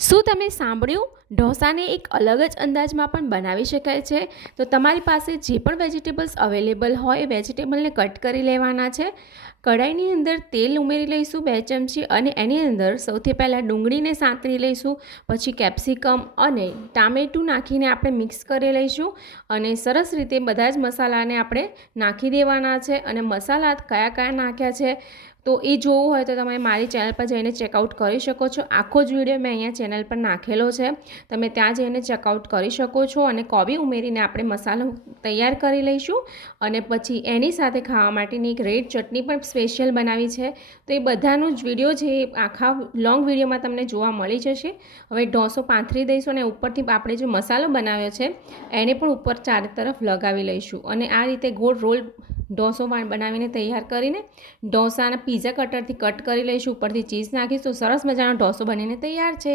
શું તમે સાંભળ્યું? ઢોસાને એક અલગ જ અંદાજમાં પણ બનાવી શકાય છે. તો તમારી પાસે જે પણ વેજીટેબલ્સ અવેલેબલ હોય એ વેજીટેબલને કટ કરી લેવાના છે. કઢાઈની અંદર તેલ ઉમેરી લઈશું 2 ચમચી અને એની અંદર સૌથી પહેલાં ડુંગળીને સાંતળી લઈશું. પછી કેપ્સિકમ અને ટામેટું નાખીને આપણે મિક્સ કરી લઈશું અને સરસ રીતે બધા જ મસાલાને આપણે નાખી દેવાના છે. અને મસાલા કયા કયા નાખ્યા છે તો એ જોવું હોય તો તમે મારી ચેનલ પર જઈને ચેકઆઉટ કરી શકો છો. આખો જ વિડીયો મેં અહીંયા ચેનલ પર નાખેલો છે, તમે ત્યાં જઈને ચેકઆઉટ કરી શકો છો. અને કોબી ઉમેરીને આપણે મસાલો તૈયાર કરી લઈશું અને પછી એની સાથે ખાવા માટેની એક રેડ ચટણી પણ સ્પેશિયલ બનાવી છે. તો એ બધાનું જ વિડીયો જે આખા લોંગ વિડીયોમાં તમને જોવા મળી જશે. હવે ઢોસો પાથરી દઈશું અને ઉપરથી આપણે જે મસાલો બનાવ્યો છે એને પણ ઉપર ચારે તરફ લગાવી લઈશું અને આ રીતે ગોળ રોલ ઢોસો બનાવીને તૈયાર કરીને ઢોસાના પીઝા કટરથી કટ કરી લઈશું. ઉપરથી ચીઝ નાખીશું. સરસ મજાનો ઢોસો બનીને તૈયાર છે.